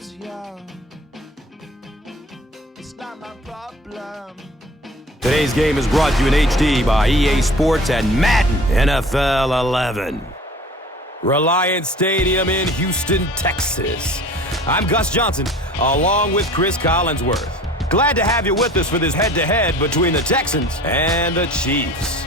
was young. It's not my problem. Today's game is brought to you in HD by EA Sports and Madden NFL 11. Reliant Stadium in Houston, Texas. I'm Gus Johnson, along with Cris Collinsworth. Glad to have you with us for this head-to-head between the Texans and the Chiefs.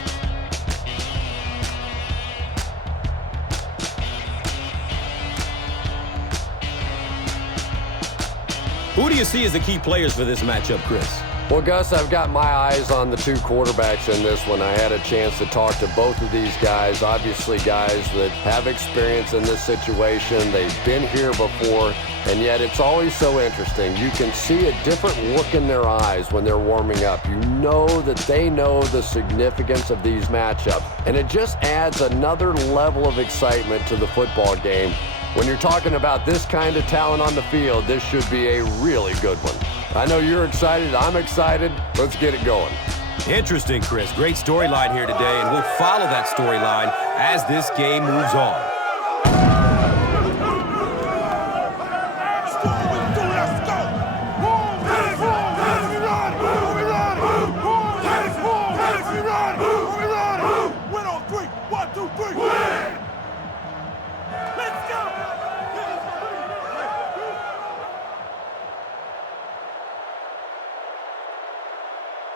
Who do you see as the key players for this matchup, Cris? Well, Gus, I've got my eyes on the two quarterbacks in this one. I had a chance to talk to both of these guys, obviously guys that have experience in this situation. They've been here before, and yet it's always so interesting. You can see a different look in their eyes when they're warming up. You know that they know the significance of these matchups, and it just adds another level of excitement to the football game. When you're talking about this kind of talent on the field, this should be a really good one. I know you're excited. I'm excited. Let's get it going. Interesting, Cris. Great storyline here today, and we'll follow that storyline as this game moves on.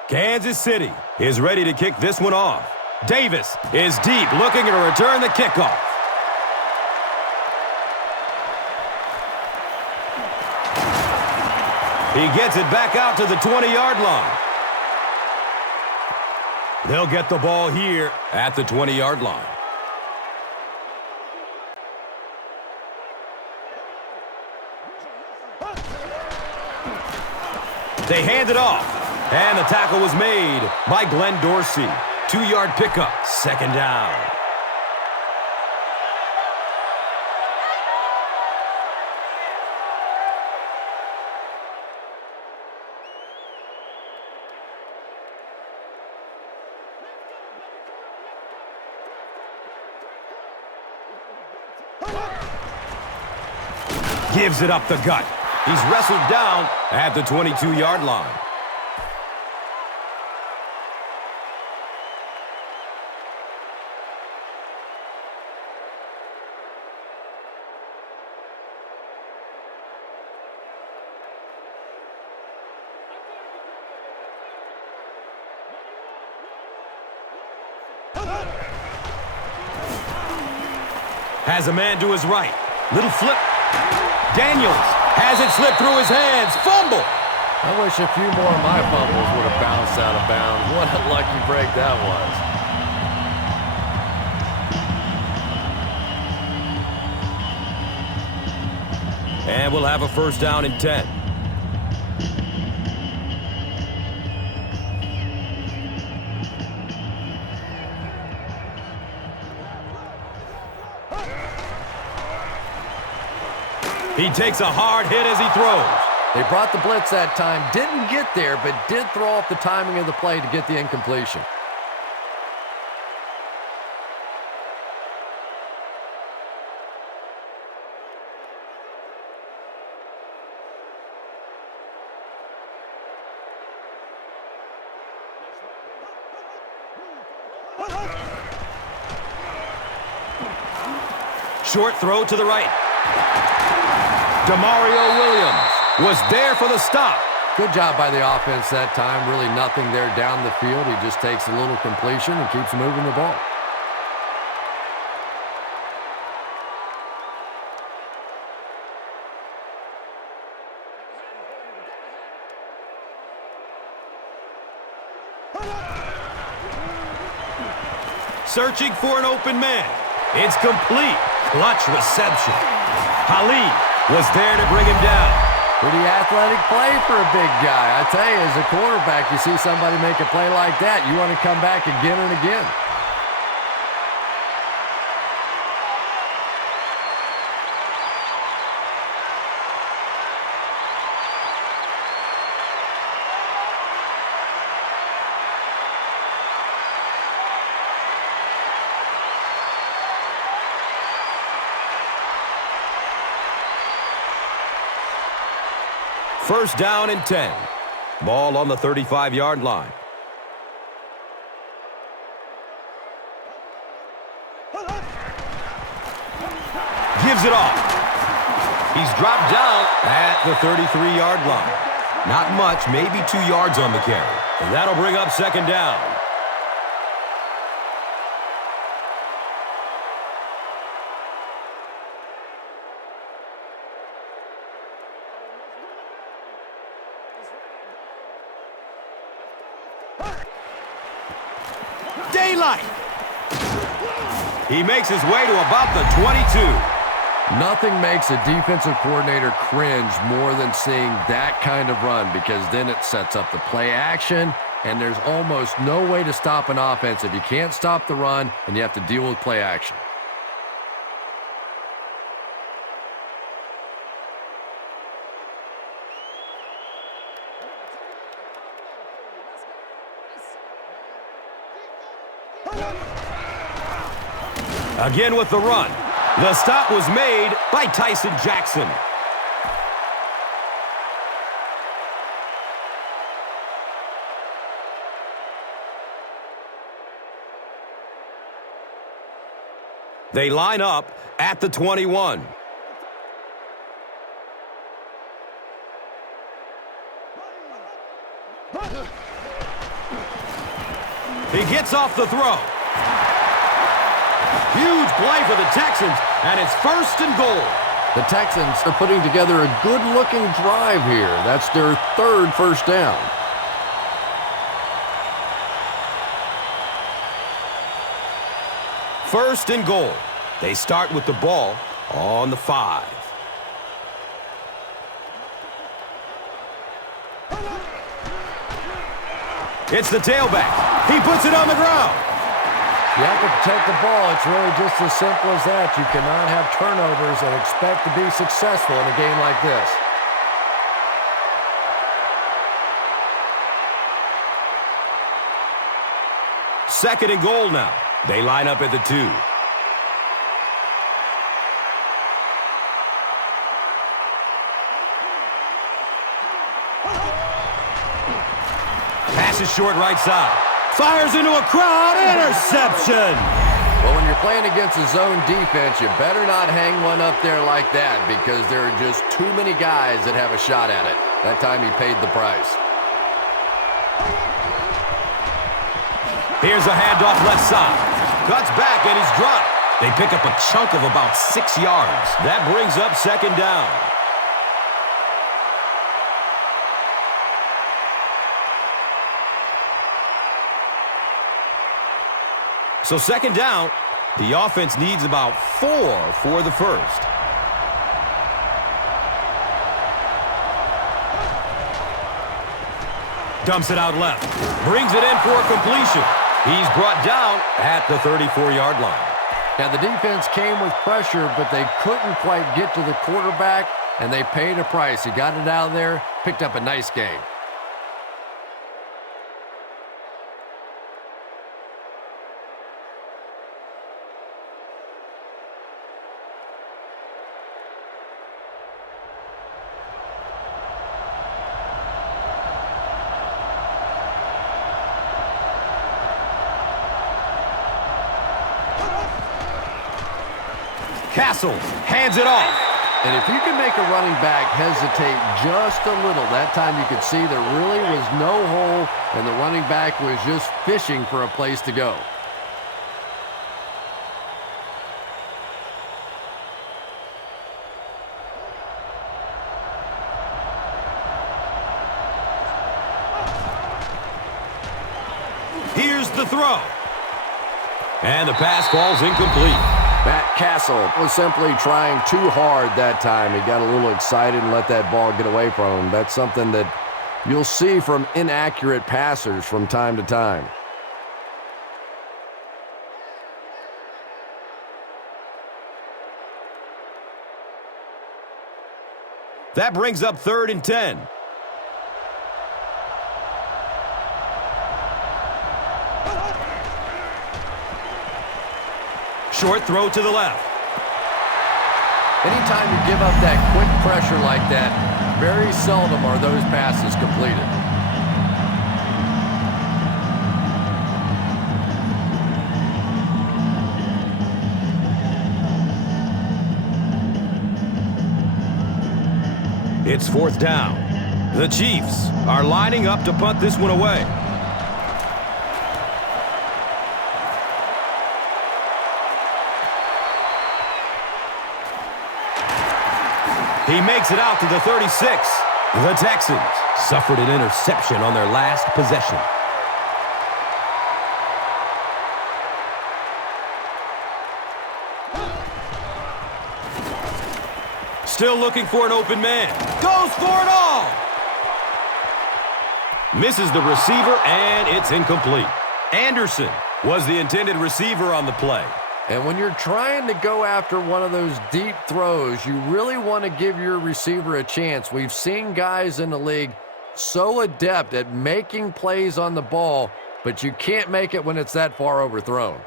Kansas City is ready to kick this one off. Davis is deep, looking to return the kickoff. He gets it back out to the 20-yard line. They'll get the ball here at the 20-yard line. They hand it off. And the tackle was made by Glenn Dorsey. 2-yard pickup, second down. Gives it up the gut. He's wrestled down at the 22-yard line. Has a man to his right. Little flip. Daniels has it slip through his hands. Fumble. I wish a few more of my fumbles would have bounced out of bounds. What a lucky break that was. And we'll have a first down and 10. He takes a hard hit as he throws. They brought the blitz that time, didn't get there, but did throw off the timing of the play to get the incompletion. Short throw to the right. Demario Williams was there for the stop. Good job by the offense that time. Really nothing there down the field. He just takes a little completion and keeps moving the ball. Searching for an open man. It's complete. Clutch reception. Ali was there to bring him down. Pretty athletic play for a big guy. I tell you, as a quarterback, you see somebody make a play like that, you want to come back again and again. First down and 10. Ball on the 35-yard line. Gives it off. He's dropped down at the 33-yard line. Not much, maybe 2 yards on the carry. And that'll bring up second down. Daylight. He makes his way to about the 22. Nothing makes a defensive coordinator cringe more than seeing that kind of run, because then it sets up the play action, and there's almost no way to stop an offense if you can't stop the run and you have to deal with play action. Again with the run. The stop was made by Tyson Jackson. They line up at the 21. He gets off the throw. Huge play for the Texans, and it's first and goal. The Texans are putting together a good-looking drive here. That's their third first down. First and goal. They start with the ball on the 5. It's the tailback. He puts it on the ground. You have to protect the ball. It's really just as simple as that. You cannot have turnovers and expect to be successful in a game like this. Second and goal now. They line up at the 2. Pass is short right side. Fires into a crowd. Interception. Well, when you're playing against a zone defense, you better not hang one up there like that, because there are just too many guys that have a shot at it. That time he paid the price. Here's a handoff left side. Cuts back and he's dropped. They pick up a chunk of about 6 yards. That brings up second down. So second down, the offense needs about 4 for the first. Dumps it out left. Brings it in for completion. He's brought down at the 34-yard line. Now, the defense came with pressure, but they couldn't quite get to the quarterback, and they paid a price. He got it out of there, picked up a nice gain. Castle hands it off. And if you can make a running back hesitate just a little, that time you could see there really was no hole, and the running back was just fishing for a place to go. Here's the throw. And the pass falls incomplete. Matt Castle was simply trying too hard that time. He got a little excited and let that ball get away from him. That's something that you'll see from inaccurate passers from time to time. That brings up 3rd and 10. Short throw to the left. Anytime you give up that quick pressure like that, Very seldom are those passes completed. It's fourth down. The Chiefs are lining up to punt this one away. He makes it out to the 36. The Texans suffered an interception on their last possession. Still looking for an open man. Goes for it all. Misses the receiver, and it's incomplete. Anderson was the intended receiver on the play. And when you're trying to go after one of those deep throws, you really want to give your receiver a chance. We've seen guys in the league so adept at making plays on the ball, but you can't make it when it's that far overthrown.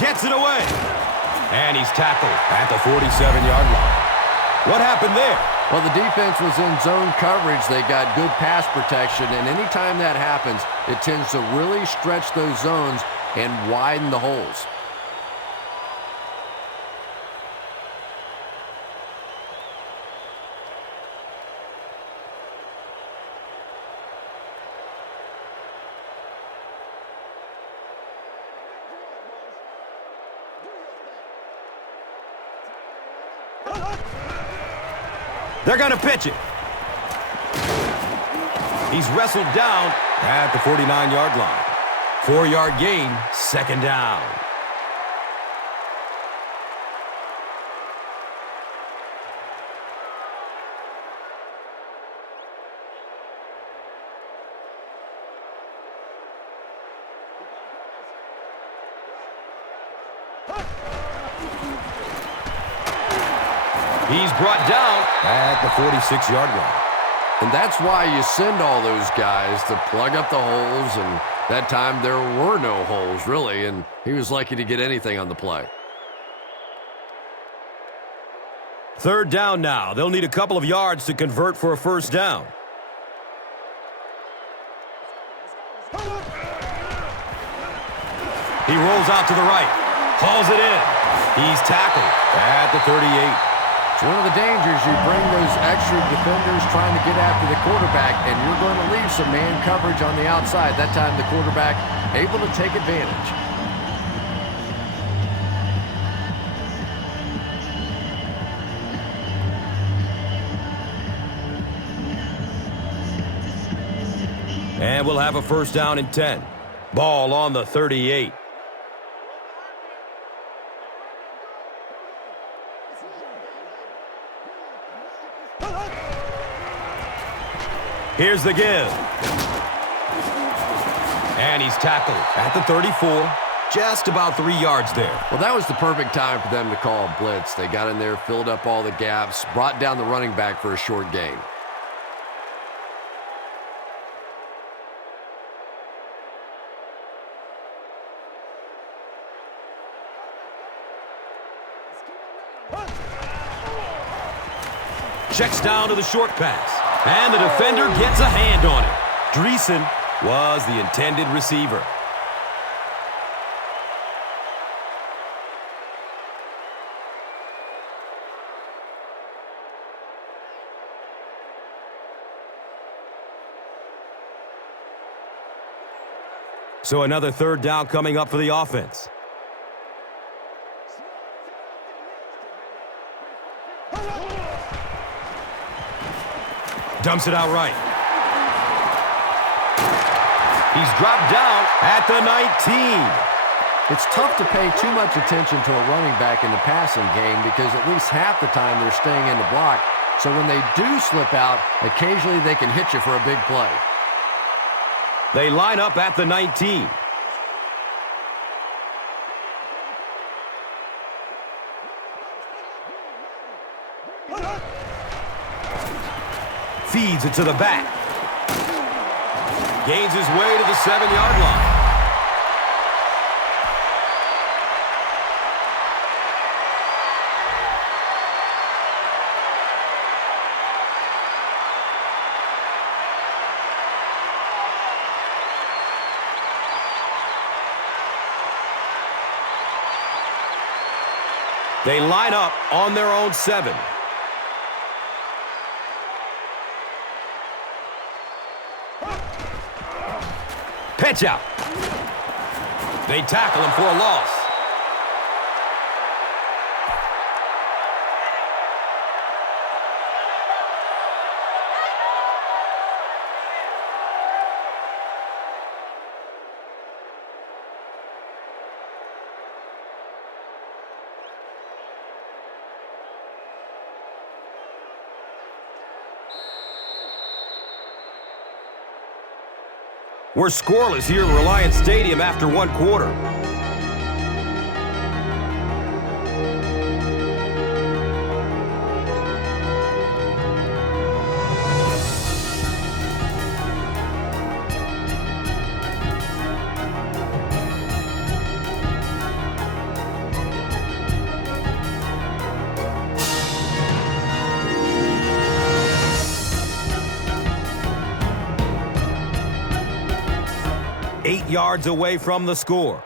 Gets it away. And he's tackled at the 47-yard line. What happened there? Well, the defense was in zone coverage. They got good pass protection, and anytime that happens, it tends to really stretch those zones and widen the holes. They're going to pitch it. He's wrestled down at the 49-yard line. 4-yard gain, second down. He's brought down at the 46-yard line. And that's why you send all those guys to plug up the holes, and that time there were no holes, really, and he was lucky to get anything on the play. Third down now. They'll need a couple of yards to convert for a first down. He rolls out to the right, hauls it in. He's tackled at the 38. It's one of the dangers. You bring those extra defenders trying to get after the quarterback, and you're going to leave some man coverage on the outside. That time the quarterback able to take advantage. And we'll have a first down and 10. Ball on the 38. Here's the give. And he's tackled at the 34. Just about 3 yards there. Well, that was the perfect time for them to call a blitz. They got in there, filled up all the gaps, brought down the running back for a short gain. Checks down to the short pass. And the defender gets a hand on it. Dreesen was the intended receiver. So another third down coming up for the offense. Dumps it out right. He's dropped down at the 19. It's tough to pay too much attention to a running back in the passing game because at least half the time they're staying in the block. So when they do slip out, occasionally they can hit you for a big play. They line up at the 19. Feeds it to the back. Gains his way to the 7-yard line. They line up on their own 7. Pitch out. They tackle him for a loss. We're scoreless here at Reliance Stadium after 1 quarter. Yards away from the score.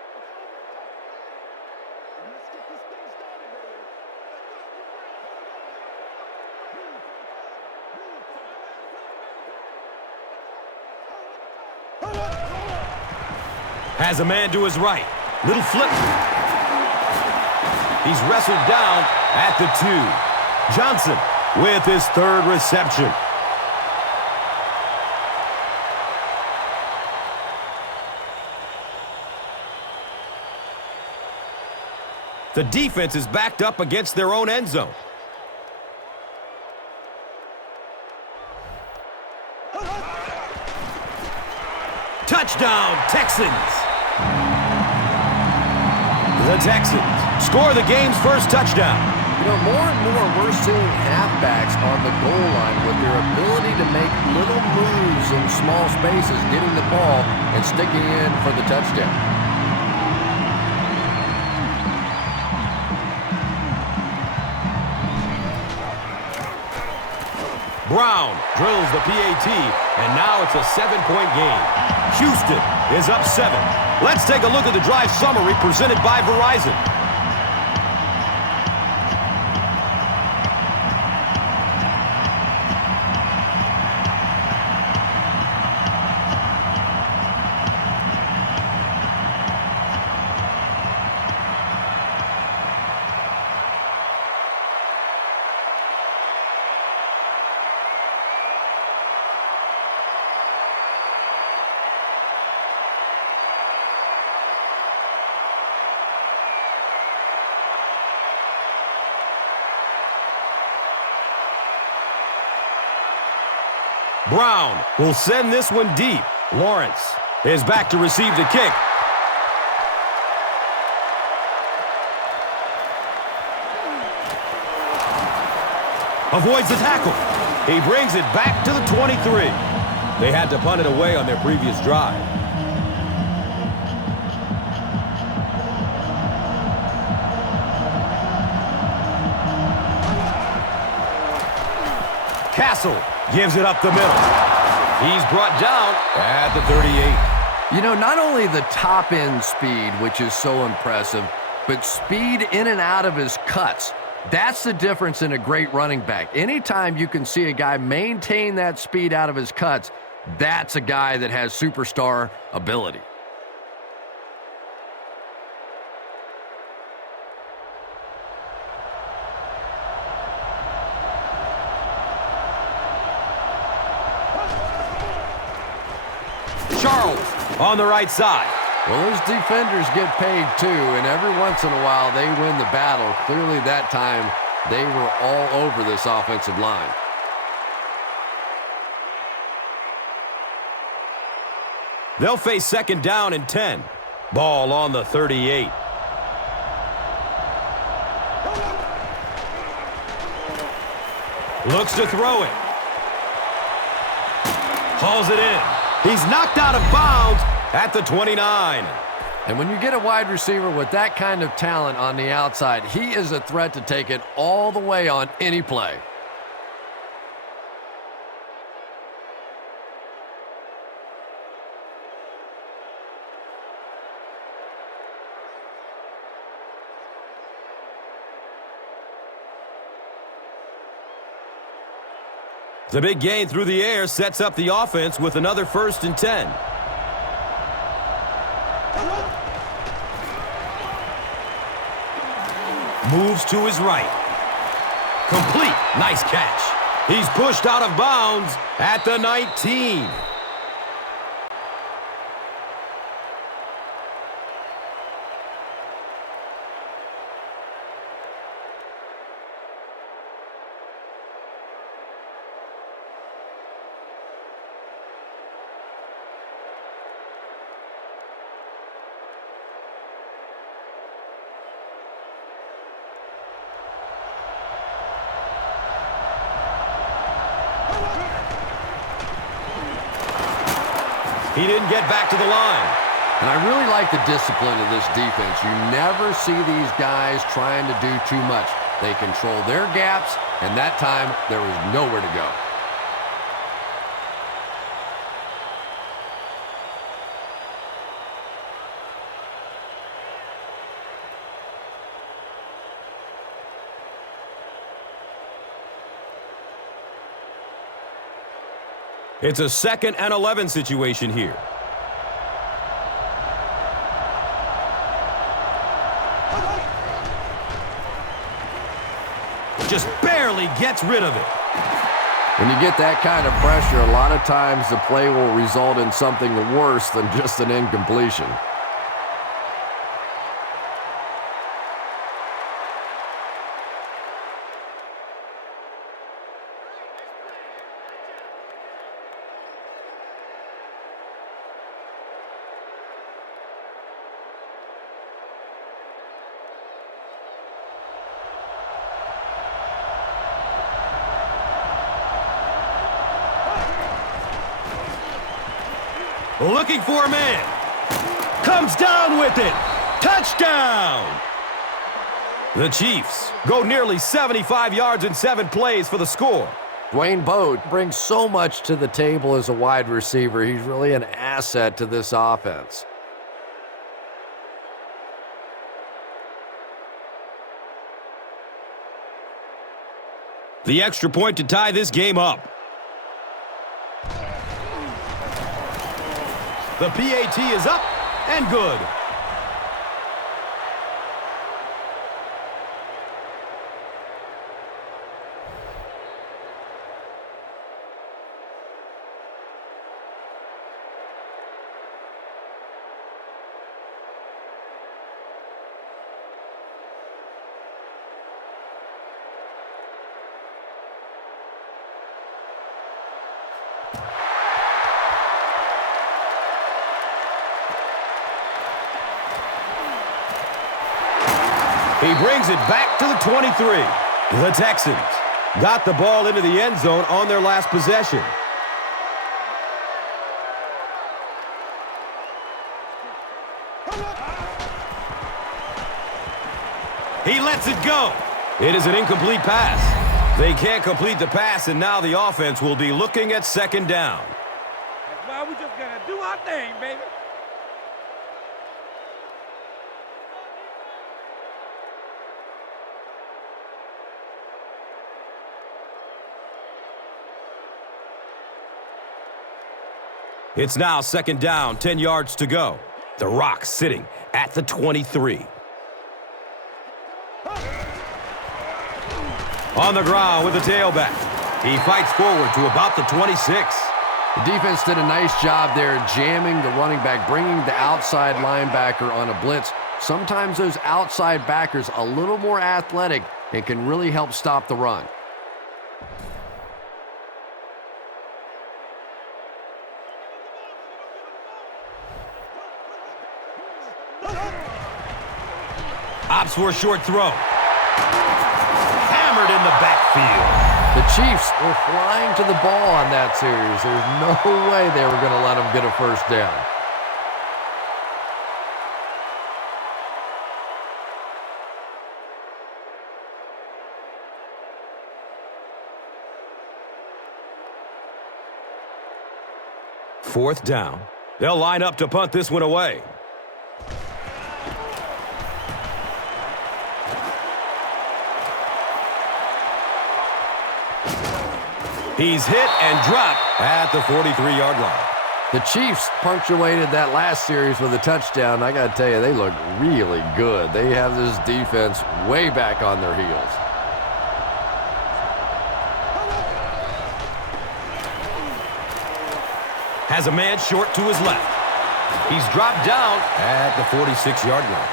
Has a man to his right. Little flip. He's wrestled down at the 2. Johnson with his 3rd reception. The defense is backed up against their own end zone. Touchdown, Texans! The Texans score the game's first touchdown. You know, more and more we're seeing halfbacks on the goal line with their ability to make little moves in small spaces, getting the ball and sticking in for the touchdown. Brown drills the PAT, and now it's a 7-point game. Houston is up 7. Let's take a look at the drive summary presented by Verizon. Brown will send this one deep. Lawrence is back to receive the kick. Avoids the tackle. He brings it back to the 23. They had to punt it away on their previous drive. Castle gives it up the middle. He's brought down at the 38. You know, not only the top-end speed, which is so impressive, but speed in and out of his cuts. That's the difference in a great running back. Anytime you can see a guy maintain that speed out of his cuts, that's a guy that has superstar ability. Charles on the right side. Well, those defenders get paid too, and every once in a while they win the battle. Clearly that time they were all over this offensive line. They'll face 2nd down and 10. Ball on the 38. Looks to throw it. Hauls it in. He's knocked out of bounds at the 29. And when you get a wide receiver with that kind of talent on the outside, he is a threat to take it all the way on any play. The big gain through the air sets up the offense with another 1st and 10. Moves to his right. Complete. Nice catch. He's pushed out of bounds at the 19. He didn't get back to the line. And I really like the discipline of this defense. You never see these guys trying to do too much. They control their gaps, and that time there was nowhere to go. It's a 2nd and 11 situation here. Just barely gets rid of it. When you get that kind of pressure, a lot of times the play will result in something worse than just an incompletion. Looking for a man. Comes down with it. Touchdown! The Chiefs go nearly 75 yards in 7 plays for the score. Dwayne Bowe brings so much to the table as a wide receiver. He's really an asset to this offense. The extra point to tie this game up. The PAT is up and good. He brings it back to the 23. The Texans got the ball into the end zone on their last possession. He lets it go. It is an incomplete pass. They can't complete the pass, and now the offense will be looking at 2nd down. That's why we just gotta do our thing, baby. It's now 2nd down, 10 yards to go. The Rock sitting at the 23. On the ground with the tailback. He fights forward to about the 26. The defense did a nice job there jamming the running back, bringing the outside linebacker on a blitz. Sometimes those outside backers a little more athletic and can really help stop the run. Opts for a short throw. Hammered in the backfield. The Chiefs were flying to the ball on that series. There's no way they were going to let them get a 1st down. Fourth down. They'll line up to punt this one away. He's hit and dropped at the 43-yard line. The Chiefs punctuated that last series with a touchdown. I got to tell you, they look really good. They have this defense way back on their heels. Has a man short to his left. He's dropped down at the 46-yard line.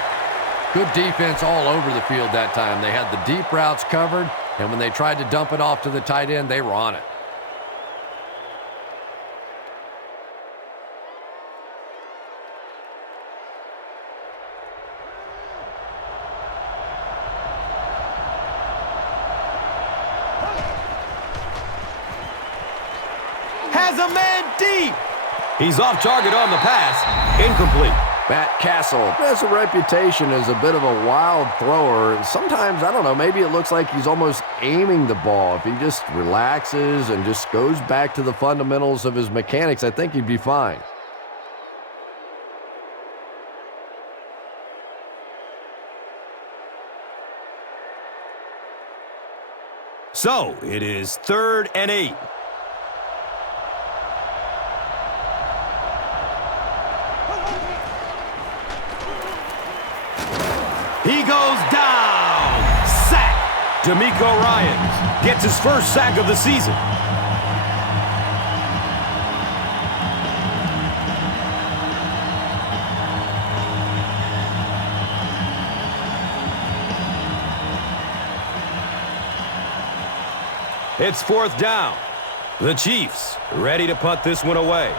Good defense all over the field that time. They had the deep routes covered, and when they tried to dump it off to the tight end, they were on it. Has a man deep. He's off target on the pass. Incomplete. Matt Castle has a reputation as a bit of a wild thrower. And sometimes, I don't know, maybe it looks like he's almost aiming the ball. If he just relaxes and just goes back to the fundamentals of his mechanics, I think he'd be fine. So, it is 3rd and 8. He goes down. Sack. D'Amico Ryans gets his first sack of the season. It's 4th down. The Chiefs ready to punt this one away.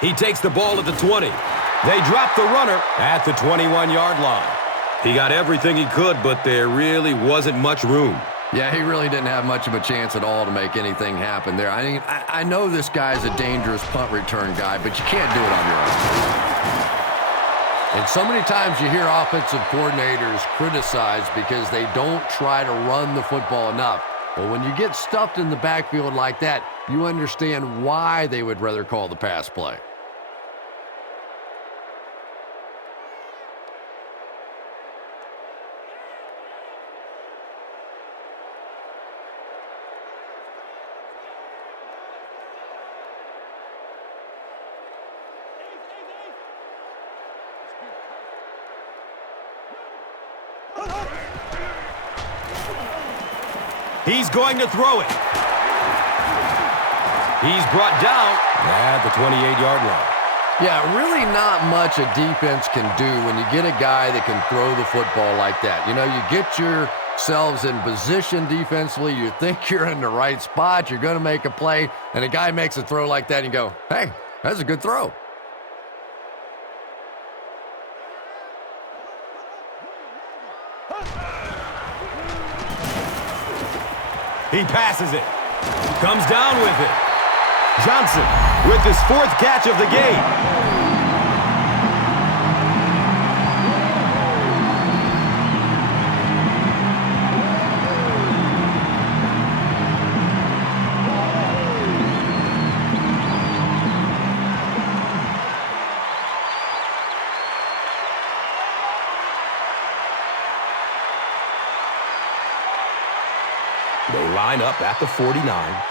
He takes the ball at the 20. They drop the runner at the 21-yard line. He got everything he could, but there really wasn't much room. Yeah, he really didn't have much of a chance at all to make anything happen there. I mean, I know this guy's a dangerous punt return guy, but you can't do it on your own. And so many times you hear offensive coordinators criticized because they don't try to run the football enough. Well, when you get stuffed in the backfield like that, you understand why they would rather call the pass play. He's going to throw it. He's brought down at the 28-yard line. Yeah, really not much a defense can do when you get a guy that can throw the football like that. You know, you get yourselves in position defensively. You think you're in the right spot. You're going to make a play, and a guy makes a throw like that, and you go, hey, that's a good throw. He passes it. Comes down with it. Johnson with his 4th catch of the game. They line up at the 49.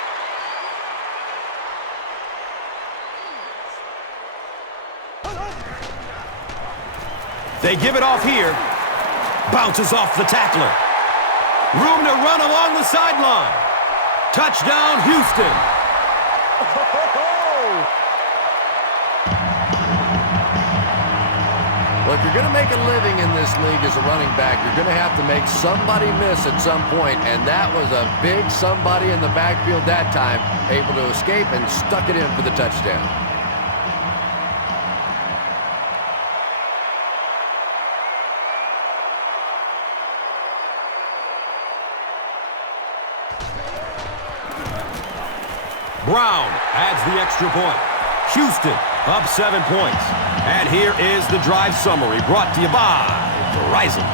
They give it off here. Bounces off the tackler. Room to run along the sideline. Touchdown, Houston. Well, if you're going to make a living in this league as a running back, you're going to have to make somebody miss at some point, and that was a big somebody in the backfield that time, able to escape and stuck it in for the touchdown. Brown adds the extra point. Houston up 7 points. And here is the drive summary brought to you by Verizon.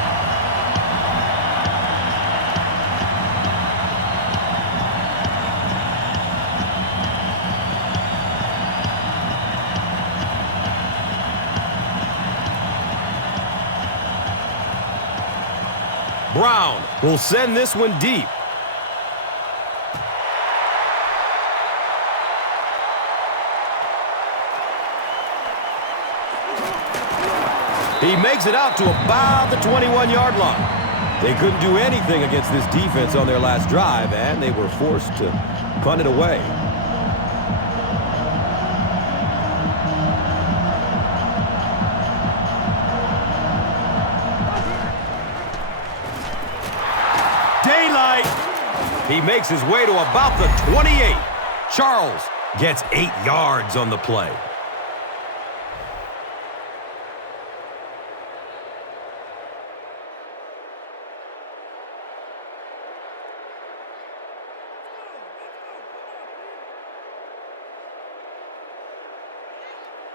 Brown will send this one deep. He makes it out to about the 21-yard line. They couldn't do anything against this defense on their last drive, and they were forced to punt it away. Daylight. He makes his way to about the 28. Charles gets 8 yards on the play.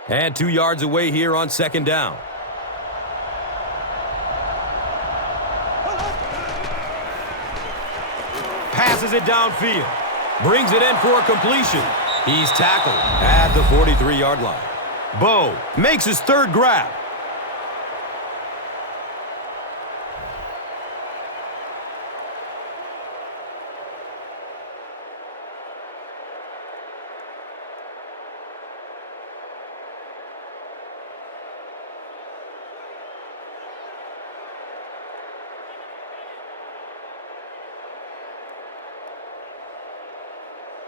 And 2 yards away here on second down. Passes it downfield. Brings it in for a completion. He's tackled at the 43-yard line. Bo makes his third grab.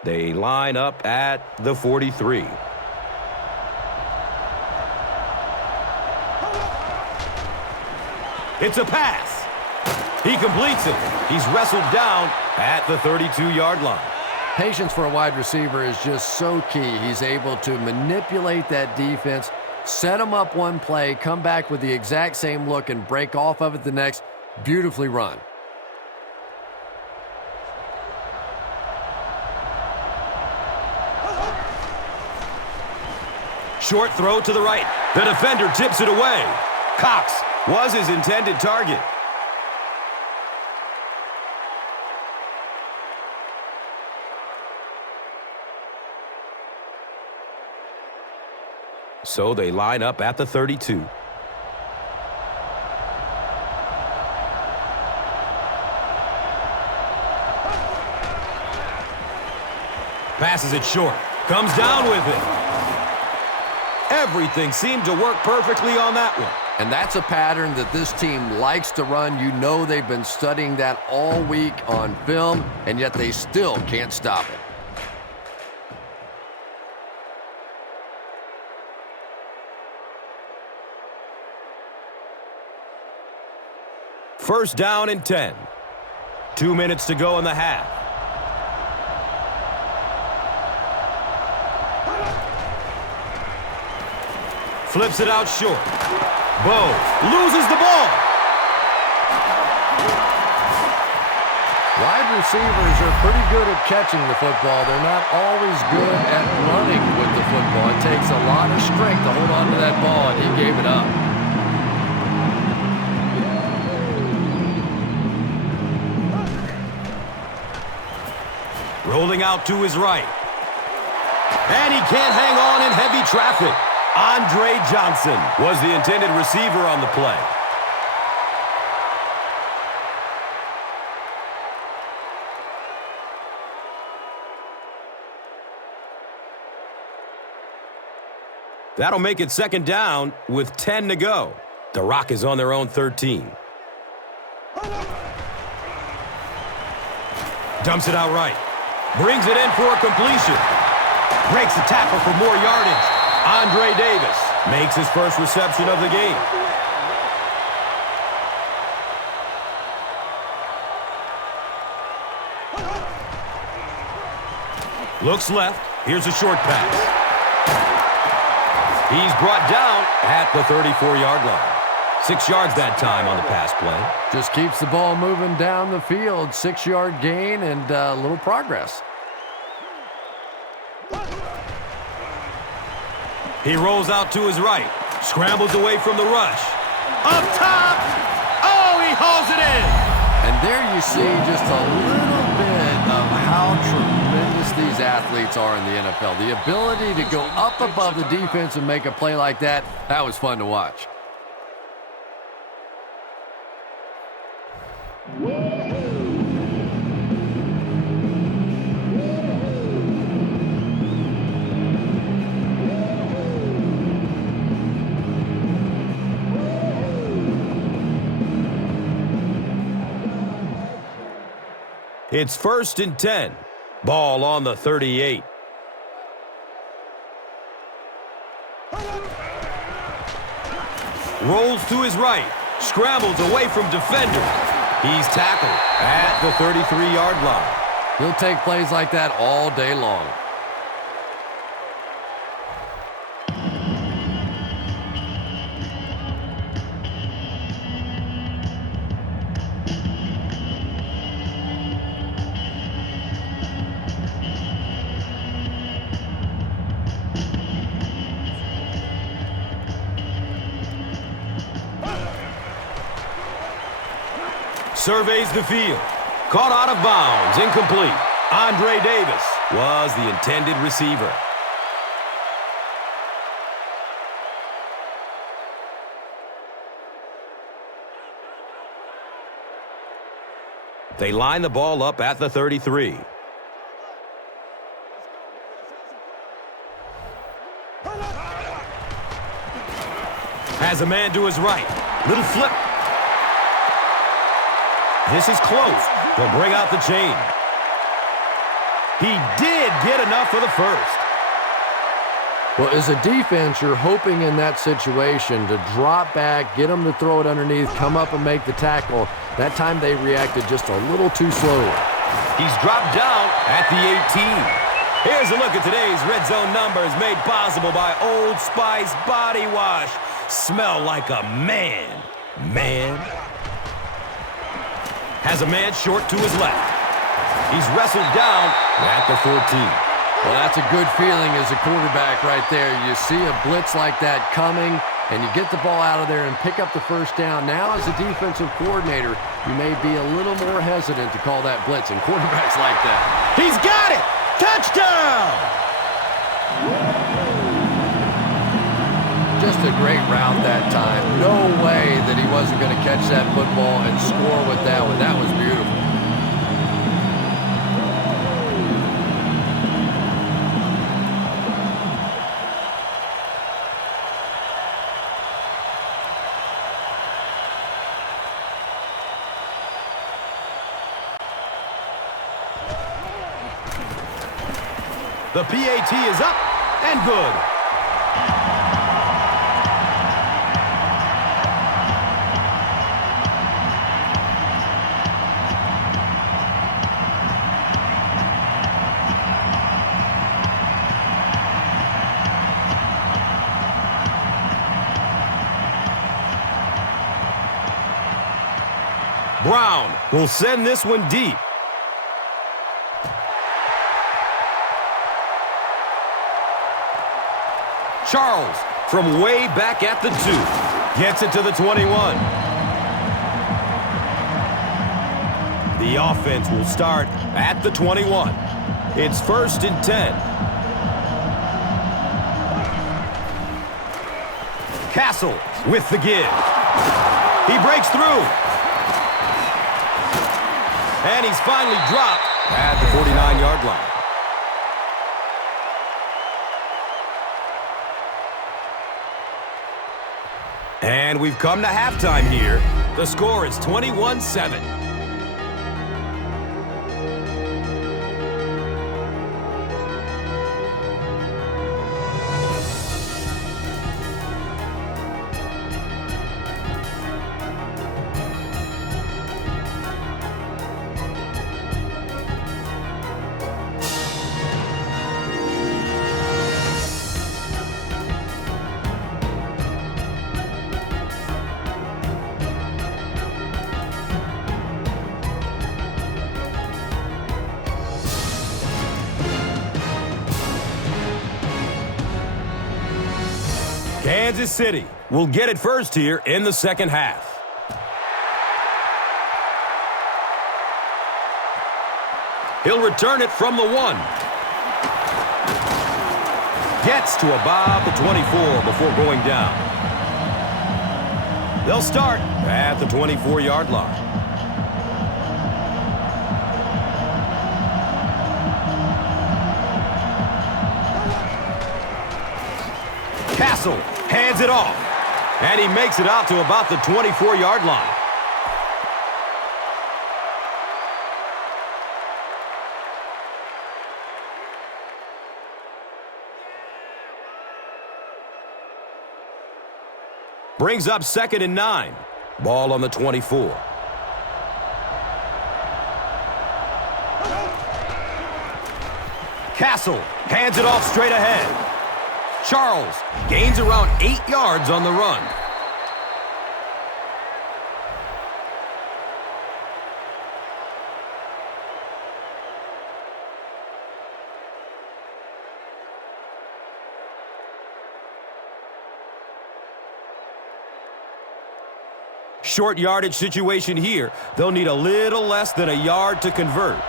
They line up at the 43. It's a pass. He completes it. He's wrestled down at the 32-yard line. Patience for a wide receiver is just so key. He's able to manipulate that defense, set them up one play, come back with the exact same look, and break off of it the next. Beautifully run. Short throw to the right. The defender tips it away. Cox was his intended target. So they line up at the 32. Passes it short. Comes down with it. Everything seemed to work perfectly on that one. And that's a pattern that this team likes to run. You know they've been studying that all week on film, and yet they still can't stop it. First down and 10. 2 minutes to go in the half. Flips it out short. Bo loses the ball. Wide receivers are pretty good at catching the football. They're not always good at running with the football. It takes a lot of strength to hold on to that ball, and he gave it up. Rolling out to his right. And he can't hang on in heavy traffic. Andre Johnson was the intended receiver on the play. That'll make it second down with 10 to go. The Rock is on their own 13. Dumps it out right. Brings it in for a completion. Breaks the tackle for more yardage. Andre Davis makes his first reception of the game. Looks left. Here's a short pass. He's brought down at the 34-yard line. 6 yards that time on the pass play. Just keeps the ball moving down the field. 6-yard gain and a little progress. He rolls out to his right. Scrambles away from the rush. Up top! Oh, he hauls it in! And there you see just a little bit of how tremendous these athletes are in the NFL. The ability to go up above the defense and make a play like that, that was fun to watch. It's 1st and 10. Ball on the 38. Rolls to his right. Scrambles away from defenders. He's tackled at the 33-yard line. He'll take plays like that all day long. Surveys the field. Caught out of bounds. Incomplete. Andre Davis was the intended receiver. They line the ball up at the 33. Has a man to his right. Little flip. This is close. They'll bring out the chain. He did get enough for the first. Well, as a defense, you're hoping in that situation to drop back, get them to throw it underneath, come up and make the tackle. That time they reacted just a little too slowly. He's dropped down at the 18. Here's a look at today's red zone numbers made possible by Old Spice Body Wash. Smell like a man. Has a man short to his left. He's wrestled down at the 14. Well, that's a good feeling as a quarterback right there. You see a blitz like that coming, and you get the ball out of there and pick up the first down. Now, as a defensive coordinator, you may be a little more hesitant to call that blitz, and quarterbacks like that. He's got it! Touchdown! Just a great route that time. No way that he wasn't going to catch that football and score with that one. That was beautiful. The PAT is up and good. Brown will send this one deep. Charles from way back at the 2. Gets it to the 21. The offense will start at the 21. It's 1st and 10. Castle with the give. He breaks through. And he's finally dropped at the 49-yard line. And we've come to halftime here. The score is 21-7. Kansas City will get it first here in the second half. He'll return it from the 1. Gets to about the 24 before going down. They'll start at the 24-yard line. Castle hands it off. And he makes it out to about the 24-yard line. Brings up 2nd and 9. Ball on the 24. Castle hands it off straight ahead. Charles gains around 8 yards on the run. Short yardage situation here. They'll need a little less than a yard to convert.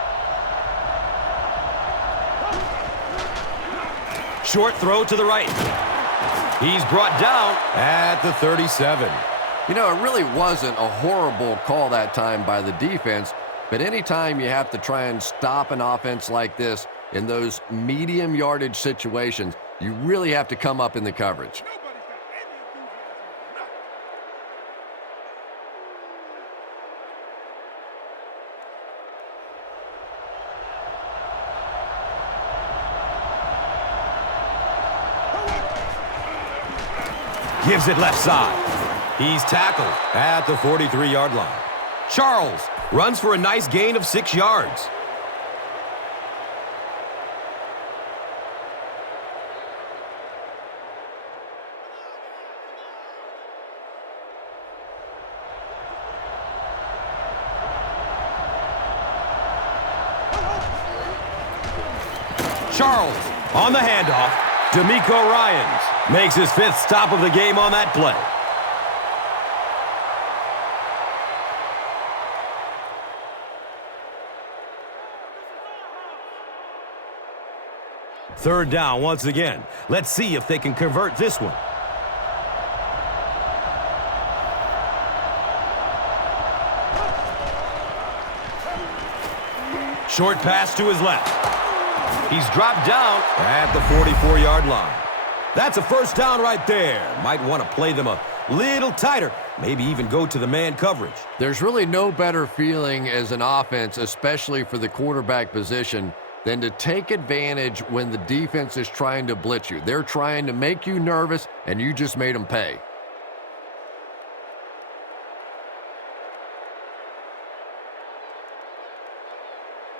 Short throw to the right. He's brought down at the 37. You know, it really wasn't a horrible call that time by the defense, but anytime you have to try and stop an offense like this in those medium yardage situations, you really have to come up in the coverage. Gives it left side. He's tackled at the 43-yard line. Charles runs for a nice gain of 6 yards. Charles on the handoff. D'Amico Ryans makes his 5th stop of the game on that play. Third down once again. Let's see if they can convert this one. Short pass to his left. He's dropped down at the 44-yard line. That's a first down right there. Might want to play them a little tighter, maybe even go to the man coverage. There's really no better feeling as an offense, especially for the quarterback position, than to take advantage when the defense is trying to blitz you. They're trying to make you nervous, and you just made them pay.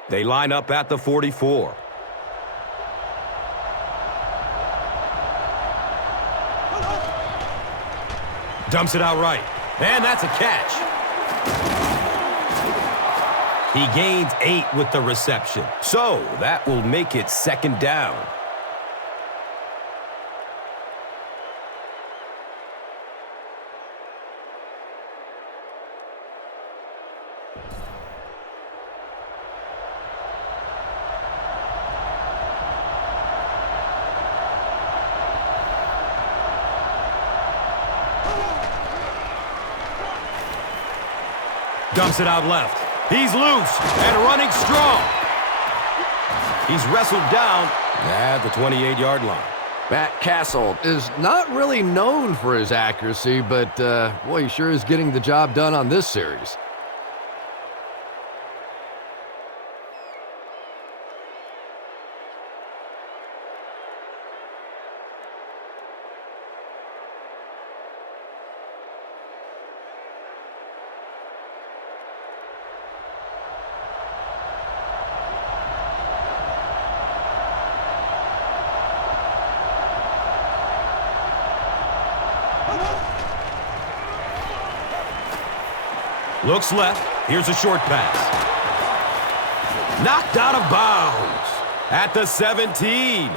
They line up at the 44. Dumps it out right. And that's a catch. He gains 8 with the reception. So that will make it 2nd down. Dumps it out left. He's loose and running strong. He's wrestled down at the 28-yard line. Matt Castle is not really known for his accuracy, but, boy, he sure is getting the job done on this series. Looks left. Here's a short pass. Knocked out of bounds at the 17.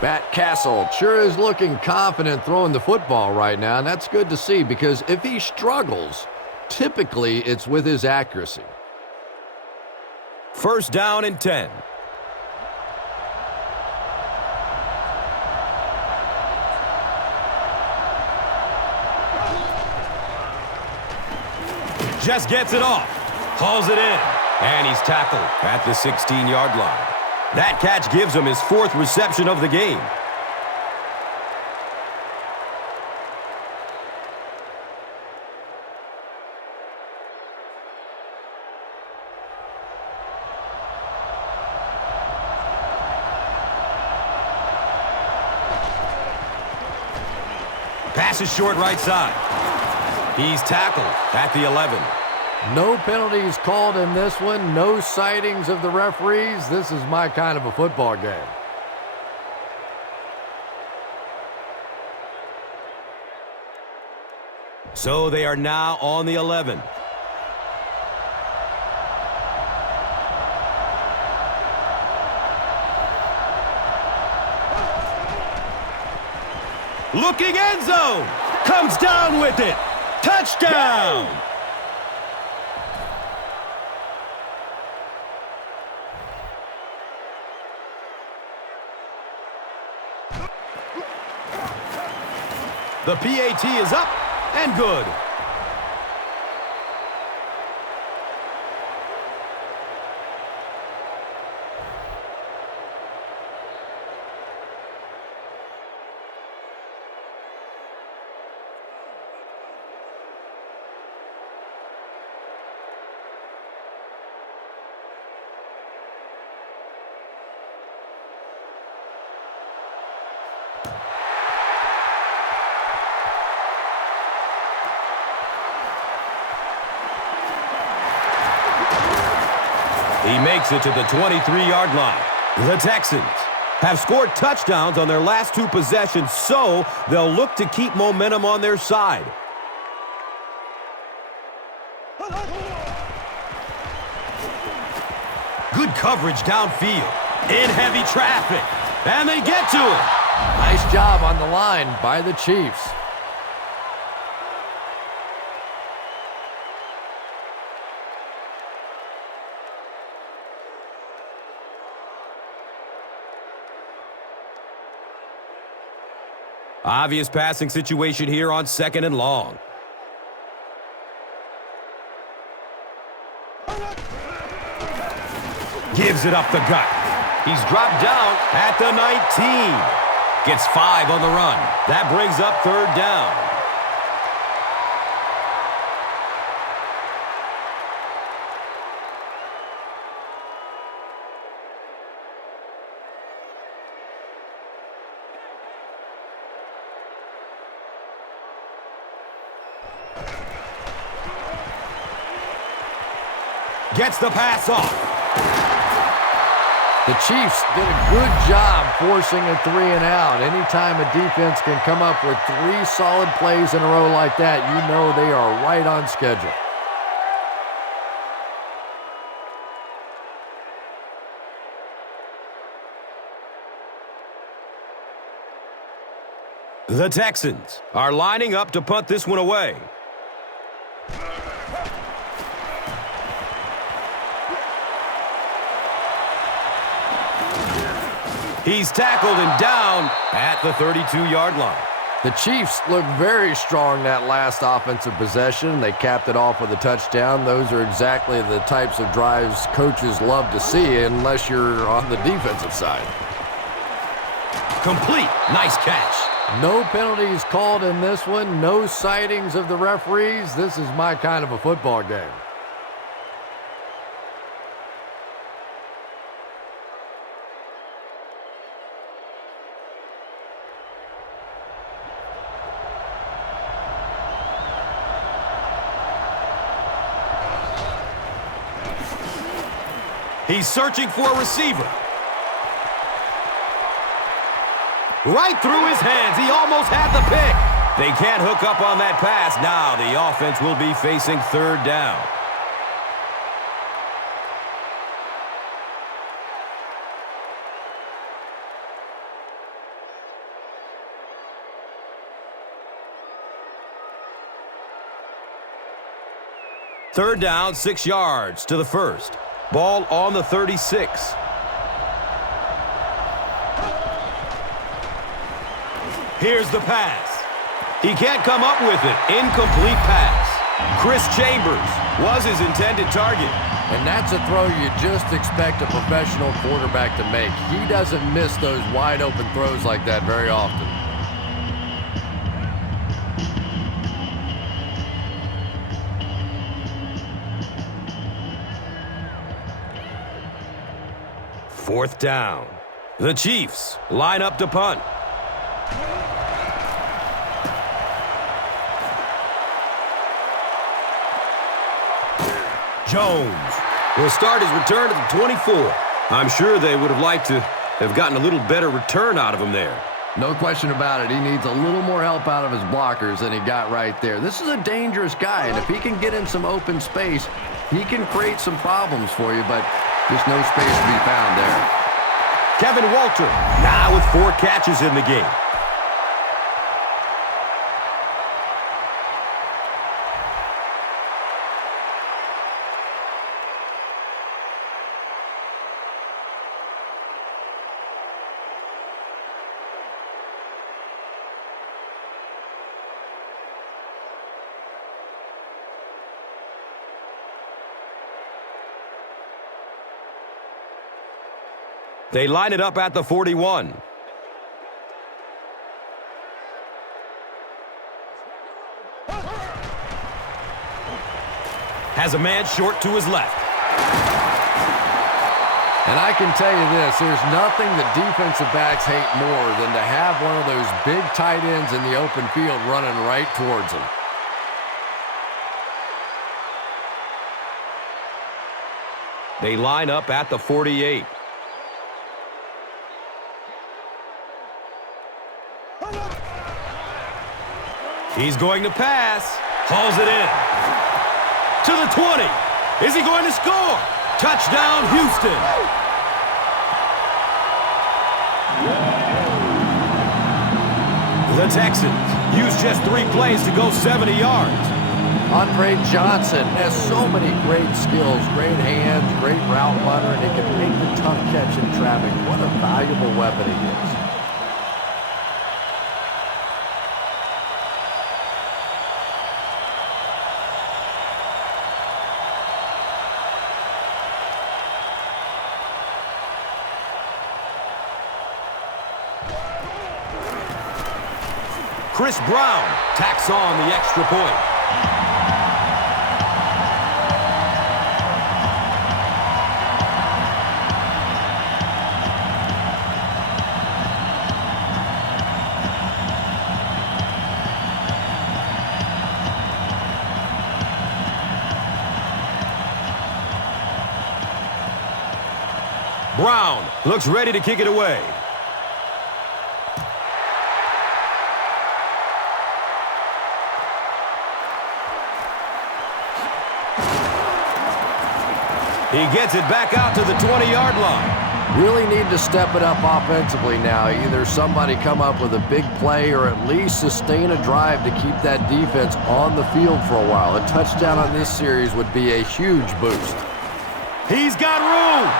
Matt Castle sure is looking confident throwing the football right now, and that's good to see because if he struggles, typically it's with his accuracy. First down and 10. Just gets it off, hauls it in, and he's tackled at the 16-yard line. That catch gives him his 4th reception of the game. Pass is short right side. He's tackled at the 11. No penalties called in this one. No sightings of the referees. This is my kind of a football game. So they are now on the 11. Looking end zone. Comes down with it. Touchdown. The PAT is up and good. He makes it to the 23-yard line. The Texans have scored touchdowns on their last two possessions, so they'll look to keep momentum on their side. Good coverage downfield. In heavy traffic. And they get to it. Nice job on the line by the Chiefs. Obvious passing situation here on 2nd and long. Gives it up the gut. He's dropped down at the 19. Gets 5 on the run. That brings up 3rd down. Gets the pass off. The Chiefs did a good job forcing a 3-and-out. Anytime a defense can come up with 3 solid plays in a row like that, you know they are right on schedule. The Texans are lining up to punt this one away. He's tackled and down at the 32-yard line. The Chiefs looked very strong that last offensive possession. They capped it off with a touchdown. Those are exactly the types of drives coaches love to see unless you're on the defensive side. Complete. Nice catch. No penalties called in this one. No sightings of the referees. This is my kind of a football game. He's searching for a receiver. Right through his hands. He almost had the pick. They can't hook up on that pass. Now the offense will be facing 3rd down. Third down, 6 yards to the 1st. Ball on the 36. Here's the pass. He can't come up with it. Incomplete pass. Chris Chambers was his intended target. And that's a throw you just expect a professional quarterback to make. He doesn't miss those wide open throws like that very often. Fourth down. The Chiefs line up to punt. Jones will start his return at the 24. I'm sure they would have liked to have gotten a little better return out of him there. No question about it. He needs a little more help out of his blockers than he got right there. This is a dangerous guy, and if he can get in some open space, he can create some problems for you, but just no space to be found there. Kevin Walter now with 4 catches in the game. They line it up at the 41. Has a man short to his left. And I can tell you this, there's nothing that defensive backs hate more than to have one of those big tight ends in the open field running right towards them. They line up at the 48. He's going to pass. Hauls it in. To the 20. Is he going to score? Touchdown, Houston. The Texans use just 3 plays to go 70 yards. Andre Johnson has so many great skills, great hands, great route runner, and he can make the tough catch in traffic. What a valuable weapon he is. Chris Brown tacks on the extra point. Brown looks ready to kick it away. He gets it back out to the 20-yard line. Really need to step it up offensively now. Either somebody come up with a big play or at least sustain a drive to keep that defense on the field for a while. A touchdown on this series would be a huge boost. He's got room.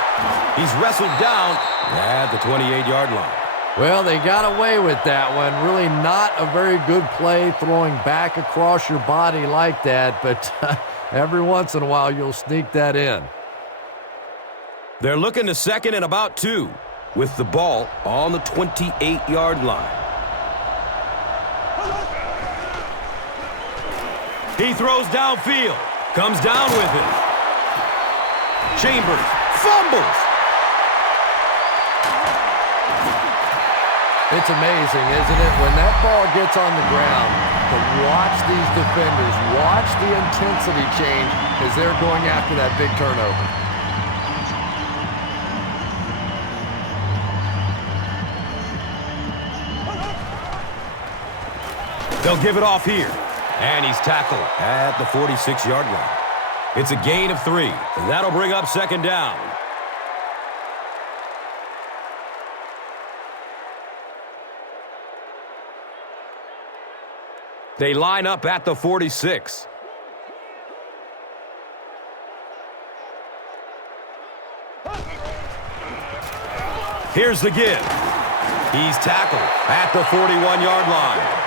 He's wrestled down at the 28-yard line. Well, they got away with that one. Really not a very good play throwing back across your body like that, but every once in a while you'll sneak that in. They're looking to second and about 2 with the ball on the 28-yard line. He throws downfield. Comes down with it. Chambers fumbles. It's amazing, isn't it? When that ball gets on the ground, to watch these defenders, watch the intensity change as they're going after that big turnover. They'll give it off here. And he's tackled at the 46-yard line. It's a gain of 3. And that'll bring up second down. They line up at the 46. Here's the give. He's tackled at the 41-yard line.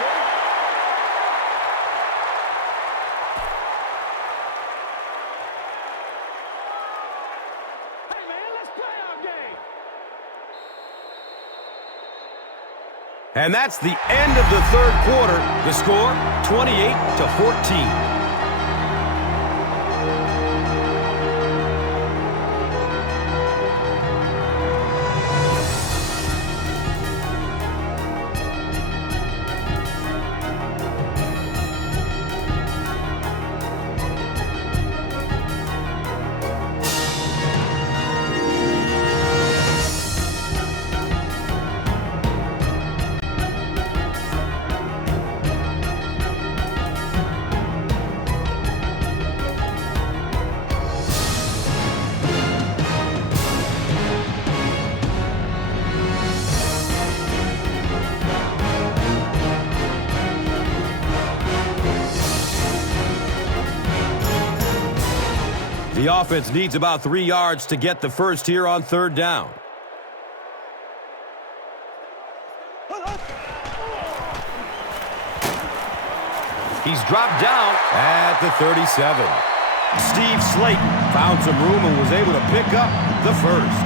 And that's the end of the third quarter. The score, 28-14. The offense needs about 3 yards to get the first here on third down. He's dropped down at the 37. Steve Slayton found some room and was able to pick up the first.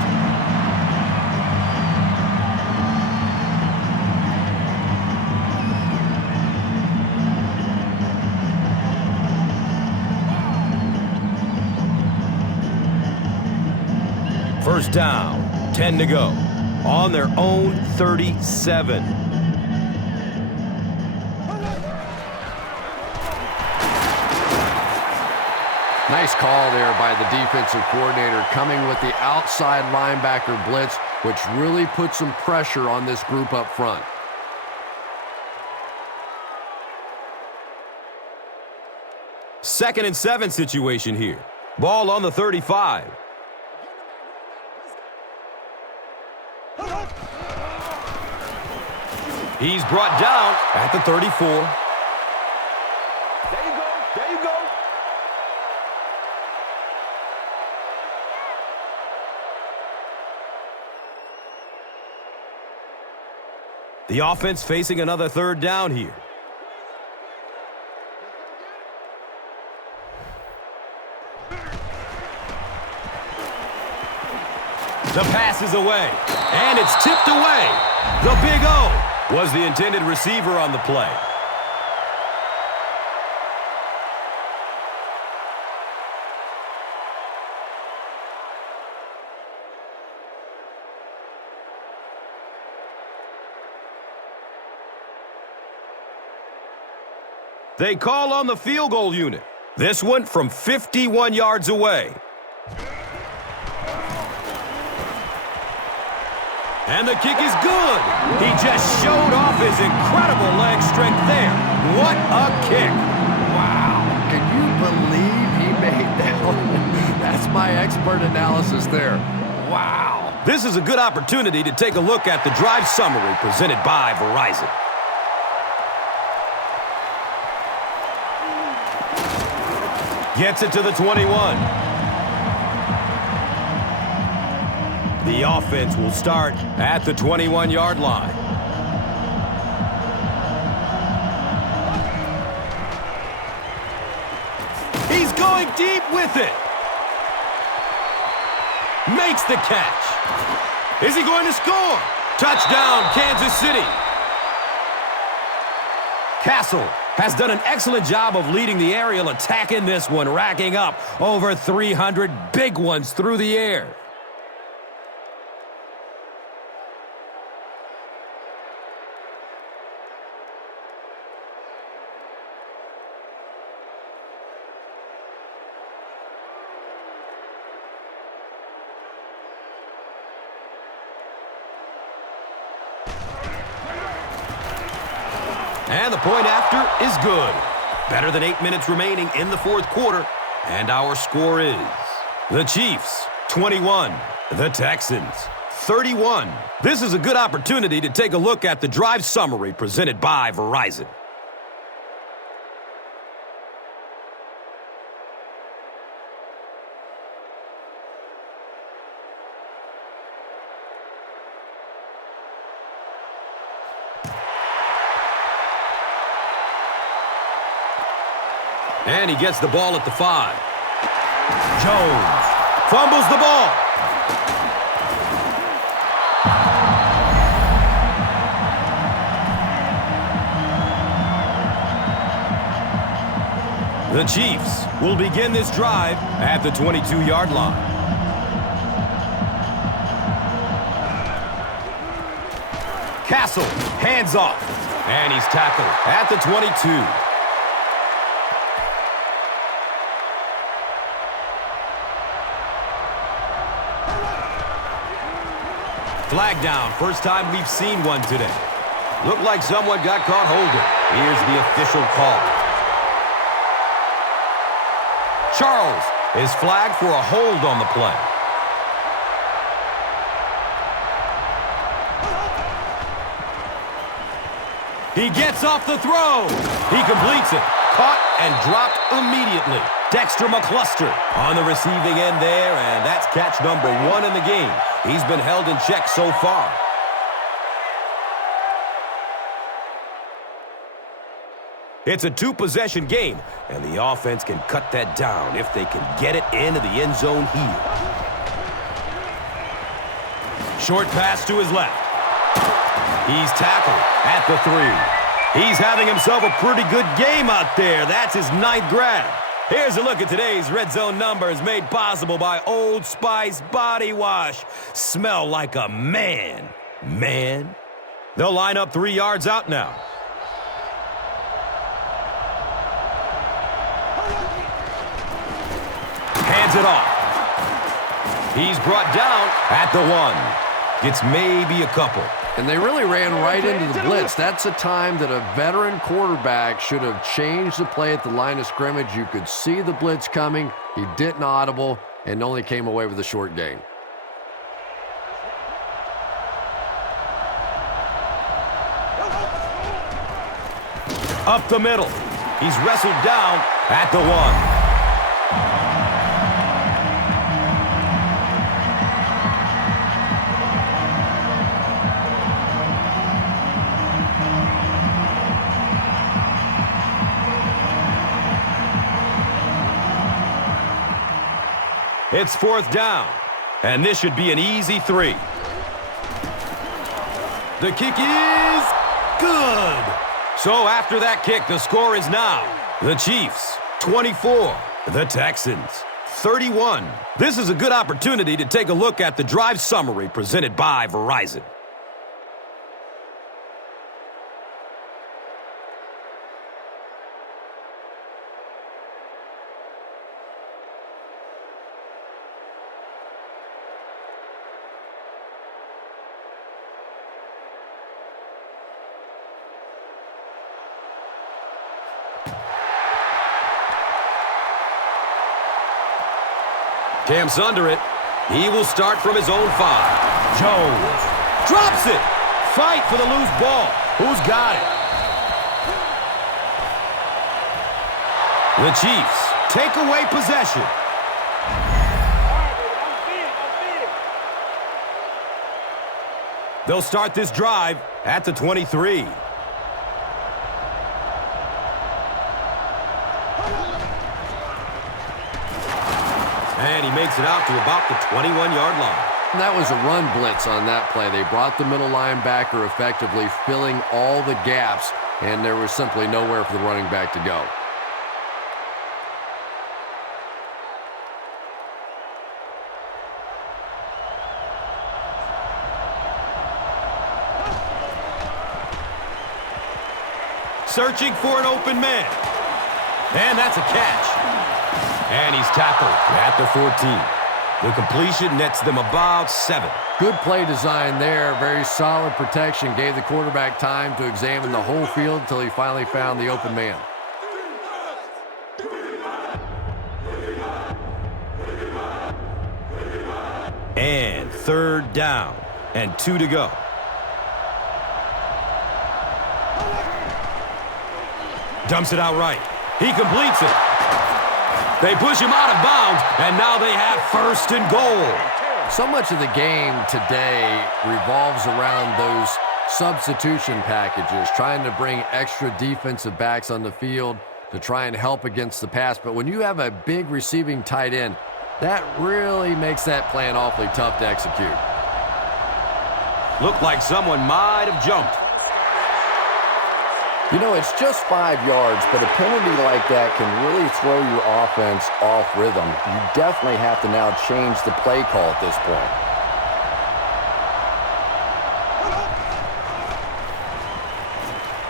First down, 10 to go. On their own 37. Nice call there by the defensive coordinator, coming with the outside linebacker blitz, which really put some pressure on this group up front. Second and 7 situation here. Ball on the 35. He's brought down at the 34. There you go. There you go. The offense facing another third down here. The pass is away, and it's tipped away. The Big O was the intended receiver on the play. They call on the field goal unit. This one from 51 yards away. And the kick is good. He just showed off his incredible leg strength there. What a kick. Wow. Can you believe he made that one? That's my expert analysis there. Wow. This is a good opportunity to take a look at the drive summary presented by Verizon. Gets it to the 21. The offense will start at the 21-yard line. He's going deep with it. Makes the catch. Is he going to score? Touchdown, Kansas City. Castle has done an excellent job of leading the aerial attack in this one, racking up over 300 big ones through the air. And the point after is good. Better than 8 minutes remaining in the fourth quarter. And our score is the Chiefs, 21. The Texans, 31. This is a good opportunity to take a look at the drive summary presented by Verizon. And he gets the ball at the 5. Jones fumbles the ball. The Chiefs will begin this drive at the 22-yard line. Castle, hands off. And he's tackled at the 22. Flag down. First time we've seen one today. Looked like someone got caught holding. Here's the official call. Charles is flagged for a hold on the play. He gets off the throw. He completes it Caught and dropped immediately. Dexter McCluster on the receiving end there, and that's catch number 1 in the game. He's been held in check so far. It's a 2-possession game, and the offense can cut that down if they can get it into the end zone here. Short pass to his left. He's tackled at the 3. He's having himself a pretty good game out there. That's his 9th grab. Here's a look at today's Red Zone numbers made possible by Old Spice Body Wash. Smell like a man. Man. They'll line up 3 yards out now. Hands it off. He's brought down at the 1. Gets maybe a couple. And they really ran right into the blitz. That's a time that a veteran quarterback should have changed the play at the line of scrimmage. You could see the blitz coming. He didn't audible and only came away with a short gain. Up the middle. He's wrestled down at the 1. It's 4th down, and this should be an easy 3. The kick is good. So after that kick, the score is now the Chiefs 24, the Texans 31. This is a good opportunity to take a look at the drive summary presented by Verizon. Cam's under it. He will start from his own 5. Jones drops it. Fight for the loose ball. Who's got it? The Chiefs take away possession. They'll start this drive at the 23. And he makes it out to about the 21-yard line. And that was a run blitz on that play. They brought the middle linebacker effectively, filling all the gaps, and there was simply nowhere for the running back to go. Searching for an open man. And that's a catch. And he's tackled at the 14. The completion nets them about 7. Good play design there. Very solid protection. Gave the quarterback time to examine the whole field until he finally found the open man. And 3rd down and 2 to go. Dumps it out right. He completes it. They push him out of bounds, and now they have 1st and goal. So much of the game today revolves around those substitution packages, trying to bring extra defensive backs on the field to try and help against the pass. But when you have a big receiving tight end, that really makes that plan awfully tough to execute. Looked like someone might have jumped. You know, it's just 5 yards, but a penalty like that can really throw your offense off rhythm. You definitely have to now change the play call at this point.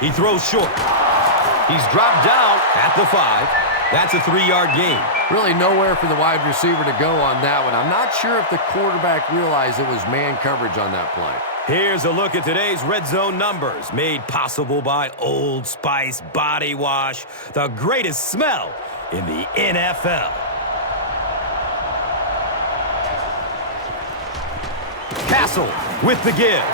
He throws short. He's dropped down at the 5. That's a 3-yard gain. Really nowhere for the wide receiver to go on that one. I'm not sure if the quarterback realized it was man coverage on that play. Here's a look at today's Red Zone numbers, made possible by Old Spice Body Wash, the greatest smell in the NFL. Castle with the give.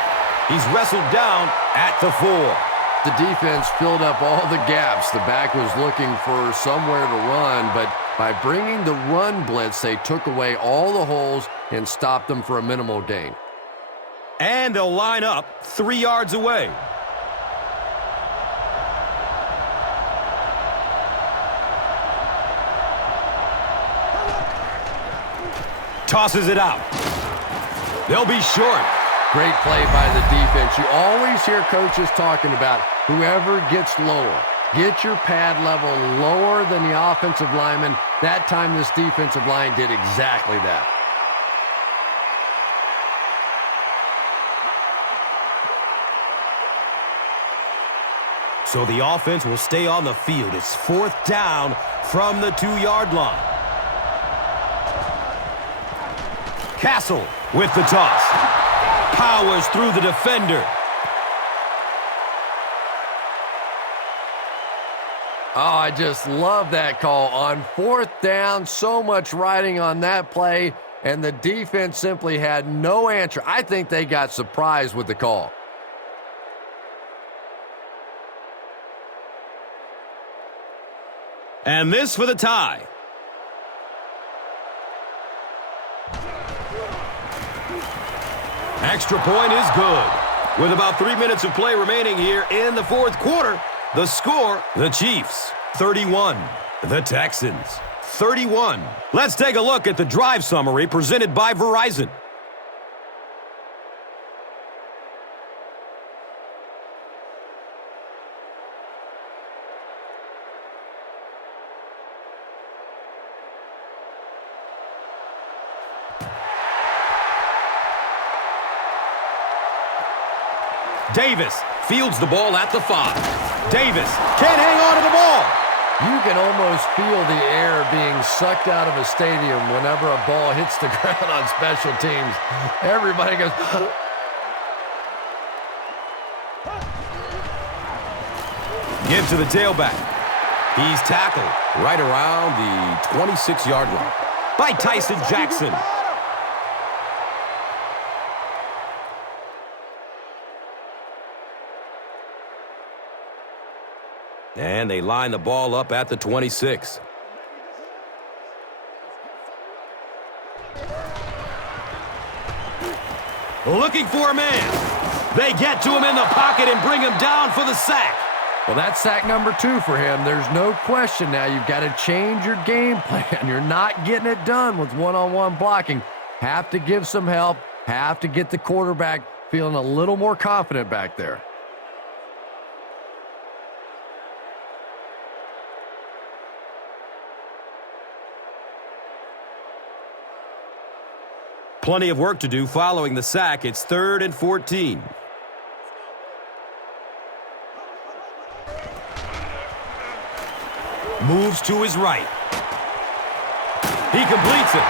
He's wrestled down at the 4. The defense filled up all the gaps. The back was looking for somewhere to run, but by bringing the run blitz, they took away all the holes and stopped them for a minimal gain. And they'll line up 3 yards away. Tosses it out. They'll be short. Great play by the defense. You always hear coaches talking about whoever gets lower. Get your pad level lower than the offensive lineman. That time this defensive line did exactly that. So the offense will stay on the field. It's 4th down from the 2-yard line. Castle with the toss. Powers through the defender. Oh, I just love that call. On 4th down, so much riding on that play, and the defense simply had no answer. I think they got surprised with the call. And this for the tie. Extra point is good. With about 3 minutes of play remaining here in the 4th quarter, the score, the Chiefs, 31. The Texans, 31. Let's take a look at the drive summary presented by Verizon. Davis fields the ball at the 5. Davis can't hang on to the ball. You can almost feel the air being sucked out of a stadium whenever a ball hits the ground on special teams. Everybody goes... Give to the tailback. He's tackled right around the 26-yard line by Tyson Jackson. And they line the ball up at the 26. Looking for a man. They get to him in the pocket and bring him down for the sack. Well, that's sack number 2 for him. There's no question now. You've got to change your game plan. You're not getting it done with one-on-one blocking. Have to give some help. Have to get the quarterback feeling a little more confident back there. Plenty of work to do following the sack. It's 3rd and 14. Moves to his right. He completes it.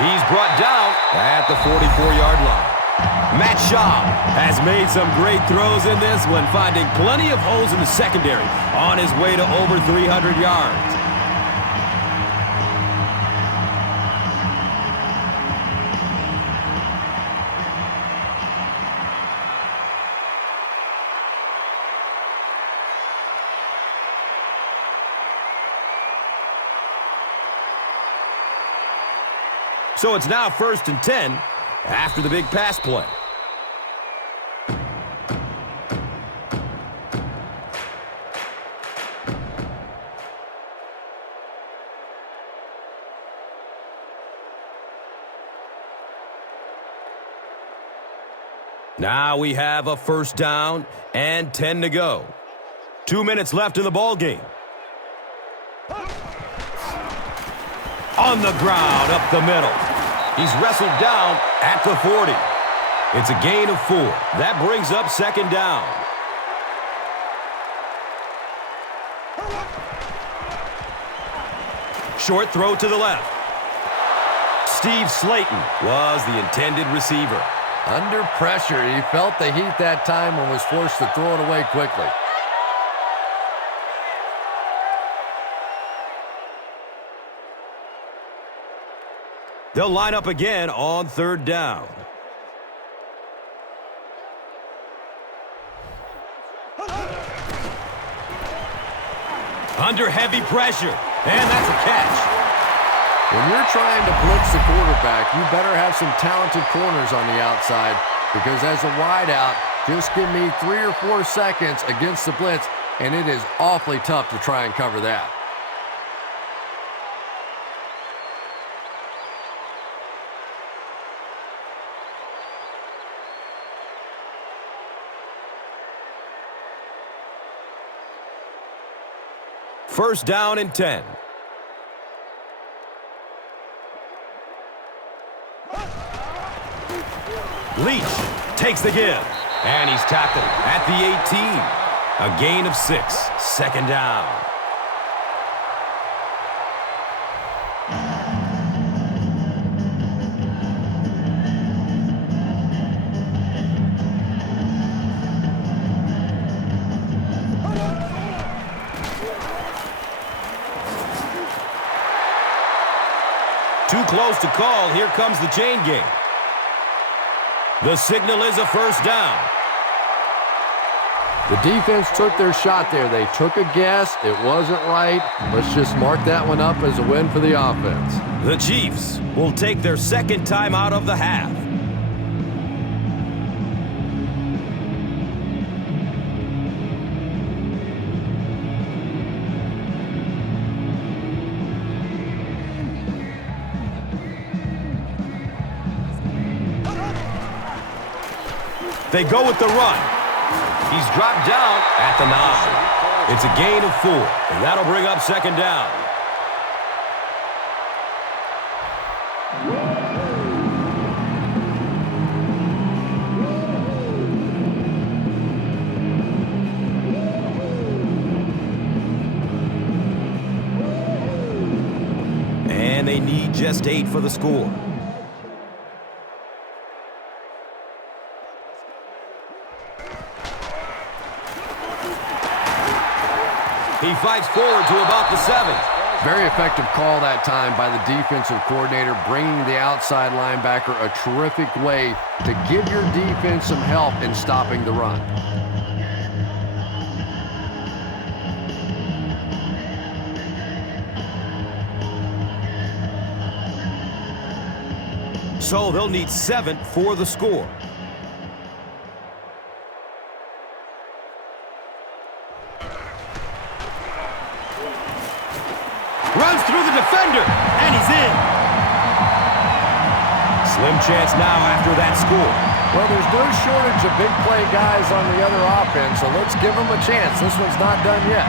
He's brought down at the 44-yard line. Matt Shaw has made some great throws in this one, finding plenty of holes in the secondary on his way to over 300 yards. So it's now 1st and 10 after the big pass play. Now we have a 1st down and 10 to go. 2 minutes left in the ball game. On the ground, up the middle. He's wrestled down at the 40. It's a gain of 4. That brings up 2nd down. Short throw to the left. Steve Slayton was the intended receiver. Under pressure, he felt the heat that time and was forced to throw it away quickly. They'll line up again on 3rd down. Under heavy pressure. And that's a catch. When you're trying to blitz the quarterback, you better have some talented corners on the outside, because as a wideout, just give me 3 or 4 seconds against the blitz, and it is awfully tough to try and cover that. First down and 10. Leach takes the give, and he's tackled at the 18. A gain of 6, second down. Too close to call. Here comes the chain gang. The signal is a first down. The defense took their shot there. They took a guess. It wasn't right. Let's just mark that one up as a win for the offense. The Chiefs will take their second time out of the half. They go with the run. He's dropped down at the 9. It's a gain of 4, and that'll bring up second down. And they need just 8 for the score. He fights forward to about the 7. Very effective call that time by the defensive coordinator, bringing the outside linebacker a terrific way to give your defense some help in stopping the run. So they'll need 7 for the score. Runs through the defender, and he's in. Slim chance now after that score. Well, there's no shortage of big play guys on the other offense, so let's give them a chance. This one's not done yet.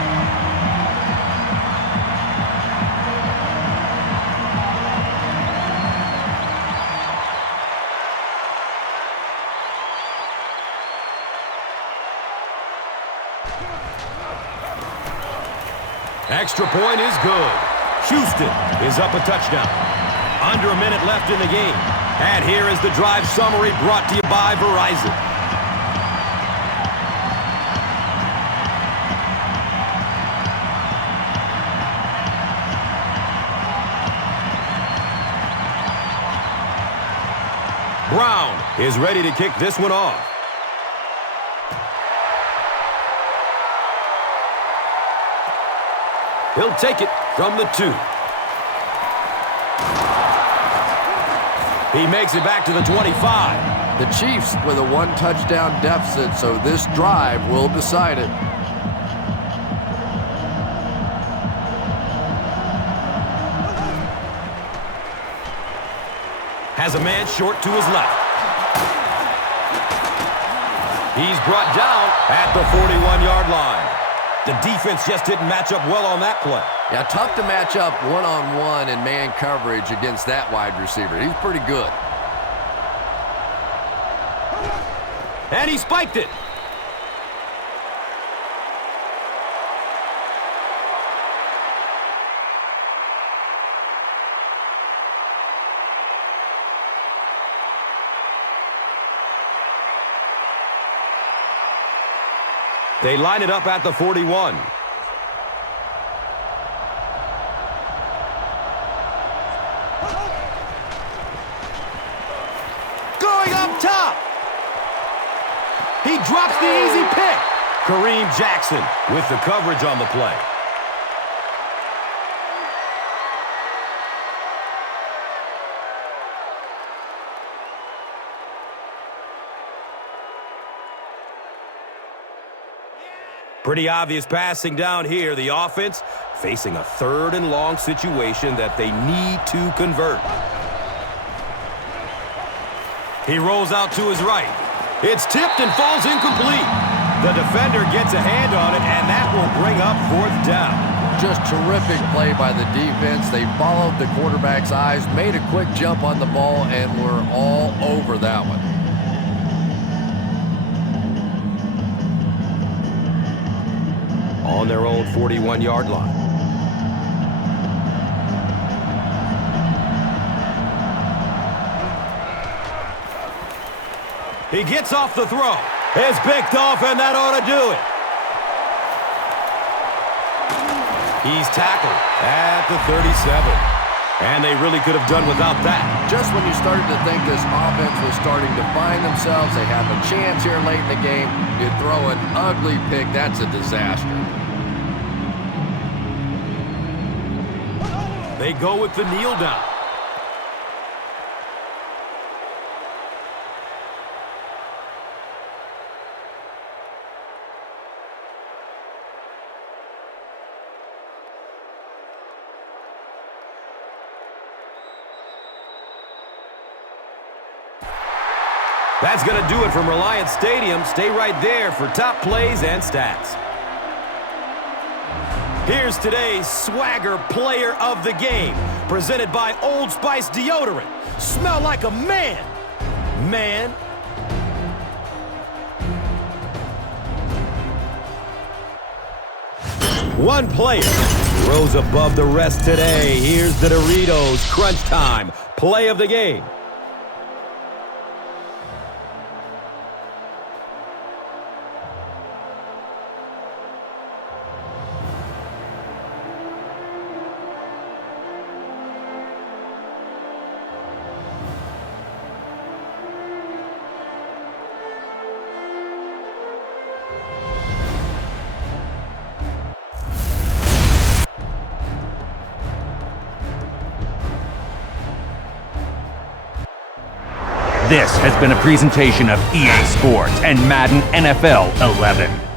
Extra point is good. Houston is up a touchdown. Under a minute left in the game. And here is the drive summary brought to you by Verizon. Brown is ready to kick this one off. He'll take it from the 2. He makes it back to the 25. The Chiefs with a 1-touchdown deficit, so this drive will decide it. Has a man short to his left. He's brought down at the 41-yard line. The defense just didn't match up well on that play. Yeah, tough to match up one-on-one in man coverage against that wide receiver. He's pretty good. And he spiked it. They line it up at the 41. Going up top. He drops the easy pick. Kareem Jackson with the coverage on the play. Pretty obvious passing down here. The offense facing a 3rd and long situation that they need to convert. He rolls out to his right. It's tipped and falls incomplete. The defender gets a hand on it, and that will bring up 4th down. Just terrific play by the defense. They followed the quarterback's eyes, made a quick jump on the ball, and were all over that one. On their own 41-yard line. He gets off the throw. It's picked off, and that ought to do it. He's tackled at the 37. And they really could have done without that. Just when you started to think this offense was starting to find themselves, they have a chance here late in the game, you throw an ugly pick, that's a disaster. They go with the kneel down. That's going to do it from Reliance Stadium. Stay right there for top plays and stats. Here's today's Swagger Player of the Game, presented by Old Spice Deodorant. Smell like a man. Man. One player rose above the rest today. Here's the Doritos Crunch Time Play of the Game. This has been a presentation of EA Sports and Madden NFL 11.